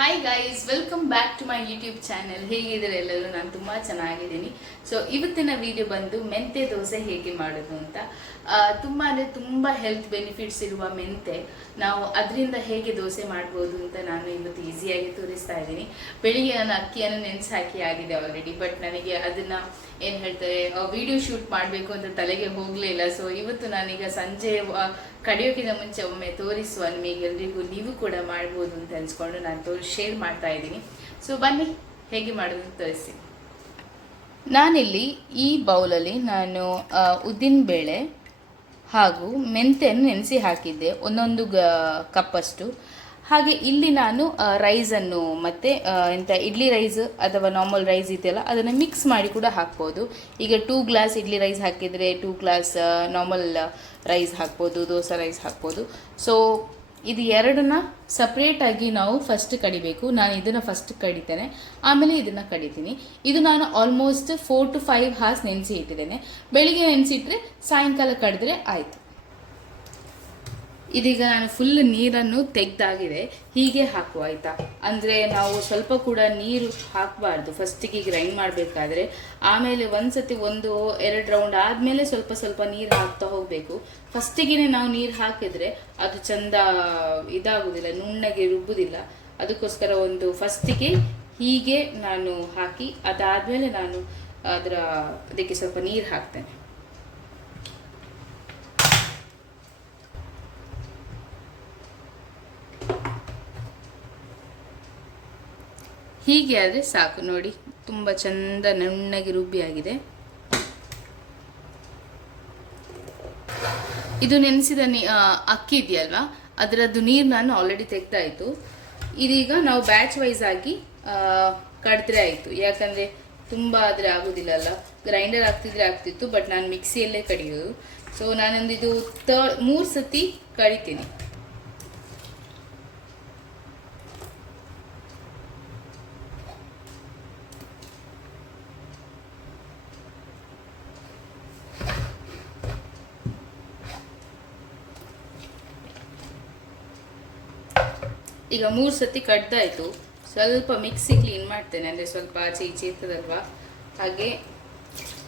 Hi guys, welcome back to my YouTube channel. ಹೇಗಿದ್ದೀರಾ ಎಲ್ಲರೂ? ನಾನು ತುಂಬ ಚೆನ್ನಾಗಿದ್ದೀನಿ. ಸೊ ಇವತ್ತಿನ ವಿಡಿಯೋ ಬಂದು ಮೆಂತೆ ದೋಸೆ ಹೇಗೆ ಮಾಡೋದು ಅಂತ. ತುಂಬ ಅಂದರೆ ತುಂಬ ಹೆಲ್ತ್ ಬೆನಿಫಿಟ್ಸ್ ಇರುವ ಮೆಂತೆ, ನಾವು ಅದರಿಂದ ಹೇಗೆ ದೋಸೆ ಮಾಡ್ಬೋದು ಅಂತ ನಾನು ಇವತ್ತು ಈಸಿಯಾಗಿ ತೋರಿಸ್ತಾ ಇದ್ದೀನಿ. ಬೆಳಿಗ್ಗೆ ನಾನು ಅಕ್ಕಿಯನ್ನು ನೆನೆಸಿ ಹಾಕಿ ಆಗಿದೆ ಆಲ್ರೆಡಿ, ಬಟ್ ನನಗೆ ಅದನ್ನು ಏನು ಹೇಳ್ತಾರೆ ವಿಡಿಯೋ ಶೂಟ್ ಮಾಡಬೇಕು ಅಂತ ತಲೆಗೆ ಹೋಗಲಿಲ್ಲ. ಸೊ ಇವತ್ತು ನಾನೀಗ ಸಂಜೆ ಕಡಿಯೋಕ್ಕಿಂತ ಮುಂಚೆ ಒಮ್ಮೆ ತೋರಿಸುವ ನಿಮಗೆ ಎಲ್ರಿಗೂ, ನೀವು ಕೂಡ ಮಾಡ್ಬೋದು ಅಂತ ಅನ್ಸ್ಕೊಂಡು ನಾನು ಶೇರ್ ಮಾಡ್ತಾ ಇದ್ದೀನಿ. ಸೊ ಬನ್ನಿ ಹೇಗೆ ಮಾಡೋದು ತೋರಿಸಿ. ನಾನಿಲ್ಲಿ ಈ ಬೌಲಲ್ಲಿ ನಾನು ಉದ್ದಿನ ಬೇಳೆ ಹಾಗೂ ಮೆಂತೆಯನ್ನು ನೆನೆಸಿ ಹಾಕಿದ್ದೆ, ಒಂದೊಂದು ಕಪ್ಪಷ್ಟು. ಹಾಗೆ ಇಲ್ಲಿ ನಾನು ರೈಸನ್ನು ಮತ್ತು ಎಂಥ ಇಡ್ಲಿ ರೈಸ್ ಅಥವಾ ನಾರ್ಮಲ್ ರೈಸ್ ಇದೆಯಲ್ಲ ಅದನ್ನು ಮಿಕ್ಸ್ ಮಾಡಿ ಕೂಡ ಹಾಕ್ಬೋದು. ಈಗ 2 ಗ್ಲಾಸ್ ಇಡ್ಲಿ ರೈಸ್ ಹಾಕಿದರೆ 2 ಗ್ಲಾಸ್ ನಾರ್ಮಲ್ ರೈಸ್ ಹಾಕ್ಬೋದು, ದೋಸೆ ರೈಸ್ ಹಾಕ್ಬೋದು. ಸೊ ಇದು ಎರಡನ್ನ ಸಪ್ರೇಟಾಗಿ ನಾವು ಫಸ್ಟ್ ಕಡಿಬೇಕು. ನಾನು ಇದನ್ನು ಫಸ್ಟ್ ಕಡಿತೇನೆ, ಆಮೇಲೆ ಇದನ್ನು ಕಡಿತೀನಿ. ಇದು ನಾನು ಆಲ್ಮೋಸ್ಟ್ 4 to 5 hours ನೆನೆಸಿ ಇಟ್ಟಿದ್ದೇನೆ. ಬೆಳಿಗ್ಗೆ ನೆನೆಸಿಟ್ರೆ ಸಾಯಂಕಾಲ ಕಡಿದ್ರೆ ಆಯಿತು. ಇದೀಗ ನಾನು ಫುಲ್ ನೀರನ್ನು ತೆಗೆದಾಗಿದೆ. ಹೀಗೆ ಹಾಕುವ ಆಯಿತಾ, ಅಂದರೆ ನಾವು ಸ್ವಲ್ಪ ಕೂಡ ನೀರು ಹಾಕಬಾರ್ದು ಫಸ್ಟಿಗೆ ಗ್ರೈಂಡ್ ಮಾಡಬೇಕಾದ್ರೆ. ಆಮೇಲೆ ಒಂದ್ಸತಿ 1-2 ರೌಂಡ್ ಆದಮೇಲೆ ಸ್ವಲ್ಪ ಸ್ವಲ್ಪ ನೀರು ಹಾಕ್ತಾ ಹೋಗಬೇಕು. ಫಸ್ಟಿಗೆ ನಾವು ನೀರು ಹಾಕಿದರೆ ಅದು ಚಂದ ಇದಾಗುವುದಿಲ್ಲ, ನುಣ್ಣಗೆ ರುಬ್ಬುವುದಿಲ್ಲ. ಅದಕ್ಕೋಸ್ಕರ ಫಸ್ಟಿಗೆ ಹೀಗೆ ನಾನು ಹಾಕಿ ಅದಾದಮೇಲೆ ನಾನು ಅದಕ್ಕೆ ಸ್ವಲ್ಪ ನೀರು ಹಾಕ್ತೇನೆ. ಹೀಗೆ ಆದರೆ ಸಾಕು. ನೋಡಿ, ತುಂಬ ಚಂದ ನುಣ್ಣಗೆ ರುಬ್ಬಿ ಆಗಿದೆ. ಇದು ನೆನೆಸಿದ ಅಕ್ಕಿ ಇದೆಯಲ್ವಾ, ಅದರದ್ದು ನೀರು ನಾನು ಆಲ್ರೆಡಿ ತೆಗ್ದಾಯಿತು. ಇದೀಗ ನಾವು ಬ್ಯಾಚ್ ವೈಸ್ ಆಗಿ ಕಡಿದ್ರೆ ಆಯಿತು. ಯಾಕಂದರೆ ತುಂಬ ಆದರೆ ಆಗೋದಿಲ್ಲ ಅಲ್ಲ, ಗ್ರೈಂಡರ್ ಆಗ್ತಿದ್ರೆ ಆಗ್ತಿತ್ತು, ಬಟ್ ನಾನು ಮಿಕ್ಸಿಯಲ್ಲೇ ಕಡಿಯೋದು. ಸೊ ನಾನೊಂದು 3 ಸತಿ ಕಡಿತೀನಿ. ಈಗ 3 ಸತಿ ಕಡ್ದಾಯಿತು. ಸ್ವಲ್ಪ ಮಿಕ್ಸಿ ಕ್ಲೀನ್ ಮಾಡ್ತೇನೆ, ಅಂದರೆ ಸ್ವಲ್ಪ ಆಚೆ ಈಚೆ ಇರ್ತದಲ್ವಾ, ಹಾಗೆ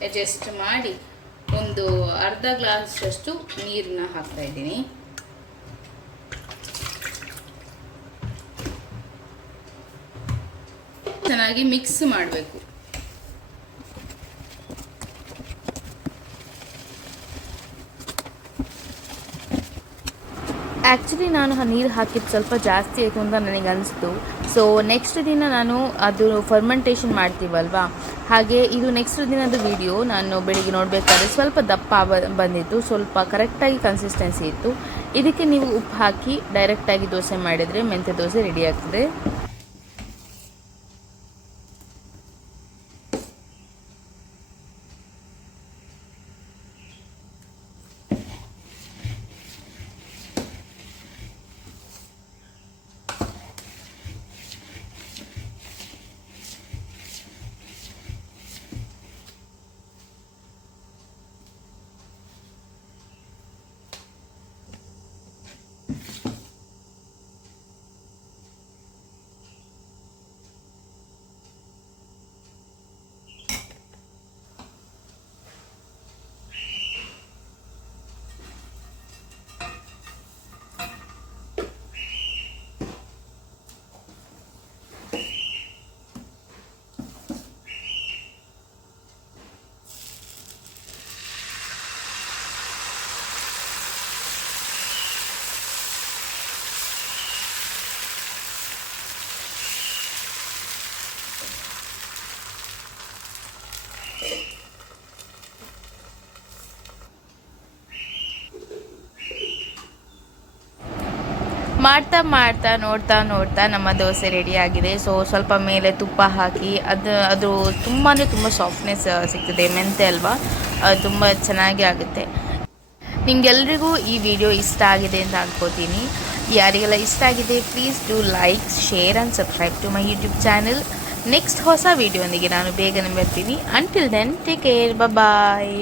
ಅಡ್ಜಸ್ಟ್ ಮಾಡಿ ಒಂದು ಅರ್ಧ ಗ್ಲಾಸಷ್ಟು ನೀರನ್ನ ಹಾಕ್ತಾ ಇದ್ದೀನಿ. ಚೆನ್ನಾಗಿ ಮಿಕ್ಸ್ ಮಾಡಬೇಕು. ಆ್ಯಕ್ಚುಲಿ ನಾನು ನೀರು ಹಾಕಿದ್ದು ಸ್ವಲ್ಪ ಜಾಸ್ತಿ ಆಯಿತು ಅಂತ ನನಗೆ ಅನಿಸ್ತು. ಸೊ ನೆಕ್ಸ್ಟ್ ದಿನ ನಾನು ಅದು ಫರ್ಮೆಂಟೇಷನ್ ಮಾಡ್ತೀವಲ್ವಾ, ಹಾಗೆ ಇದು ನೆಕ್ಸ್ಟ್ ದಿನದ ವಿಡಿಯೋ ನಾನು ಬೆಳಿಗ್ಗೆ ನೋಡಬೇಕಾದ್ರೆ ಸ್ವಲ್ಪ ದಪ್ಪ ಬಂದಿತ್ತು, ಸ್ವಲ್ಪ ಕರೆಕ್ಟಾಗಿ ಕನ್ಸಿಸ್ಟೆನ್ಸಿ ಇತ್ತು. ಇದಕ್ಕೆ ನೀವು ಉಪ್ಪು ಹಾಕಿ ಡೈರೆಕ್ಟಾಗಿ ದೋಸೆ ಮಾಡಿದರೆ ಮೆಂತ್ಯ ದೋಸೆ ರೆಡಿ ಆಗ್ತದೆ. ಮಾಡ್ತಾ ಮಾಡ್ತಾ ನೋಡ್ತಾ ನಮ್ಮ ದೋಸೆ ರೆಡಿ ಆಗಿದೆ. ಸೊ ಸ್ವಲ್ಪ ಮೇಲೆ ತುಪ್ಪ ಹಾಕಿ ಅದು ತುಂಬ ಅಂದರೆ ತುಂಬ ಸಾಫ್ಟ್ನೆಸ್ ಸಿಗ್ತದೆ. ಮೆಂತೆ ಅಲ್ವಾ, ತುಂಬ ಚೆನ್ನಾಗಿ ಆಗುತ್ತೆ. ನಿಮಗೆಲ್ರಿಗೂ ಈ ವಿಡಿಯೋ ಇಷ್ಟ ಆಗಿದೆ ಅಂತ ಅನ್ಕೋತೀನಿ. ಯಾರಿಗೆಲ್ಲ ಇಷ್ಟ ಆಗಿದೆ please do like, share and subscribe to my YouTube channel. Next ಹೊಸ ವಿಡಿಯೋಂದಿಗೆ ನಾನು ಬೇಗನೆ ಬರ್ತೀನಿ. ಅಂಟಿಲ್ ದೆನ್ ಟೇಕ್ ಕೇರ್, ಬಾಯ್.